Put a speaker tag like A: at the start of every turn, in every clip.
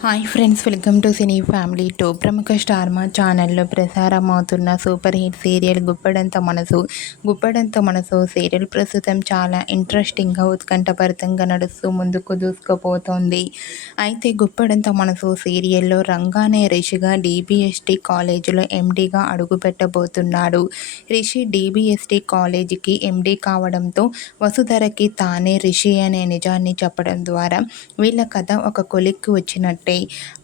A: Hi friends welcome to cine family two. ప్రముఖ star మా ఛానల్లో ప్రసారం అవుతున్న సూపర్ హిట్ సీరియల్ గుప్పడంత మనసు. గుప్పడంత మనసు సీరియల్ ప్రస్తుతం చాలా ఇంట్రెస్టింగ్గా ఉత్కంఠభరితంగా నడుస్తూ ముందుకు దూసుకుపోతోంది. అయితే గుప్పడంత మనసు సీరియల్లో రంగానే రిషిగా డీబీఎస్టీ కాలేజీలో ఎండీగా అడుగుపెట్టబోతున్నాడు. రిషి డీబీఎస్టీ కాలేజీకి ఎండీ కావడంతో వసుధరకి తానే రిషి అనే నిజాన్ని చెప్పడం ద్వారా వీళ్ళ కథ ఒక కొలిక్కి వచ్చినట్టు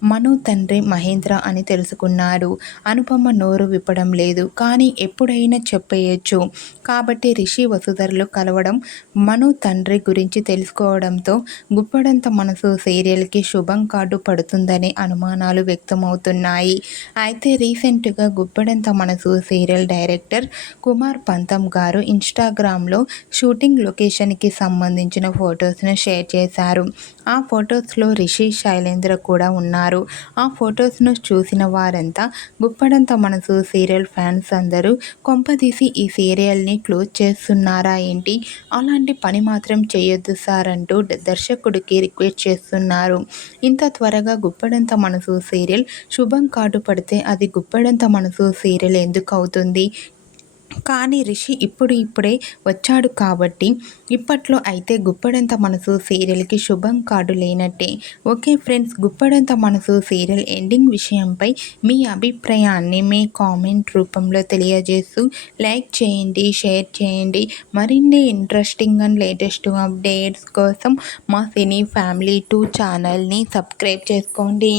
A: మను తండ్రి మహేంద్ర అని తెలుసుకున్నాడు. అనుపమ నోరు విప్పడం లేదు. కానీ ఎప్పుడైనా చెప్పేయచ్చు. కాబట్టి రిషి వసుధరులు కలవడం మను తండ్రి గురించి తెలుసుకోవడంతో గుప్పడంత మనసు సీరియల్కి శుభం కార్డు పడుతుందనే అనుమానాలు వ్యక్తమవుతున్నాయి. అయితే రీసెంట్గా గుప్పడంత మనసు సీరియల్ డైరెక్టర్ కుమార్ పంతం గారు ఇన్స్టాగ్రామ్లో షూటింగ్ లొకేషన్కి సంబంధించిన ఫొటోస్ను షేర్ చేశారు. ఆ ఫొటోస్లో రిషి శైలేంద్ర కూడా ఉన్నారు. ఆ ఫొటోస్ను చూసిన వారంతా గుప్పడంత మనసు సీరియల్ ఫ్యాన్స్ అందరూ కొంపదీసి ఈ సీరియల్ని క్లోజ్ చేస్తున్నారా ఏంటి? అలాంటి పని మాత్రం చేయొద్దు సార్ అంటూ దర్శకుడికి రిక్వెస్ట్ చేస్తున్నారు. ఇంత త్వరగా గుప్పడంత మనసు సీరియల్ శుభం కాటు పడితే అది గుప్పడంత మనసు సీరియల్ ఎందుకు అవుతుంది? కానీ రిషి ఇప్పుడు ఇప్పుడే వచ్చాడు కాబట్టి ఇప్పట్లో అయితే గుప్పడంత మనసు సీరియల్కి శుభం కార్డు లేనట్టే. ఓకే ఫ్రెండ్స్ గుప్పడంత మనసు సీరియల్ ఎండింగ్ విషయంపై మీ అభిప్రాయాన్ని మీ కామెంట్ రూపంలో తెలియజేస్తూ లైక్ చేయండి షేర్ చేయండి. మరిన్ని ఇంట్రెస్టింగ్ అండ్ లేటెస్ట్ అప్డేట్స్ కోసం మా సినీ ఫ్యామిలీ టూ ఛానల్ని సబ్స్క్రైబ్ చేసుకోండి.